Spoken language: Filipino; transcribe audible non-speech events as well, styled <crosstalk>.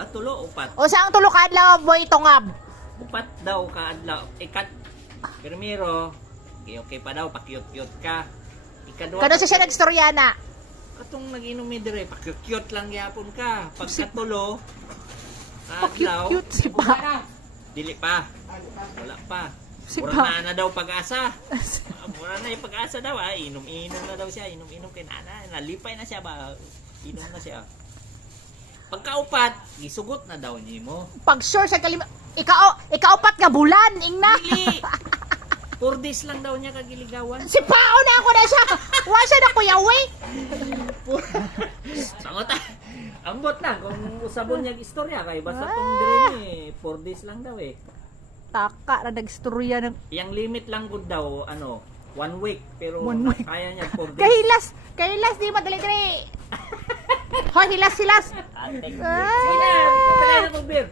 Ah, tulo, upat. O sa ang tulo ka adlaw boy tungab. Upat daw ka adlaw. Ikat, primero, okay, okay pa daw, pakyut-kyut ka. Ikadwa, Kano siya siya nagstoryana. Katong nag-inom mi dire, pakyut-kyut lang yapon ka. Pagkatulo, adlaw, Cute-cute si pa. dili pa. Wala pa. Si Mura na na daw pag-asa. <laughs> Ah, Mura na yung pag-asa daw ah. Inom-inom na daw siya. Inom-inom kay nana. Nalipay na siya ba? Inom na siya. Pagkaupat, gisugot na daw niya mo. Pag sure sa kalima ikaw ikaupat nga bulan ingna. Dili! <laughs> Four days lang daw niya kagiligawan. Si Pao na ako na siya. Wa siya na kuya we. <laughs> Sangot ah. Ambot na kung usabon niya istorya kay basta tong Ah. dire ni 4 days lang daw eh. Taka na nagstorya ng Yang limit lang gud daw ano, one week pero One week. kaya niya 4 <laughs> days. kahilas. Kahilas di madali dali. Hoy hilas hilas. Ah. Bir.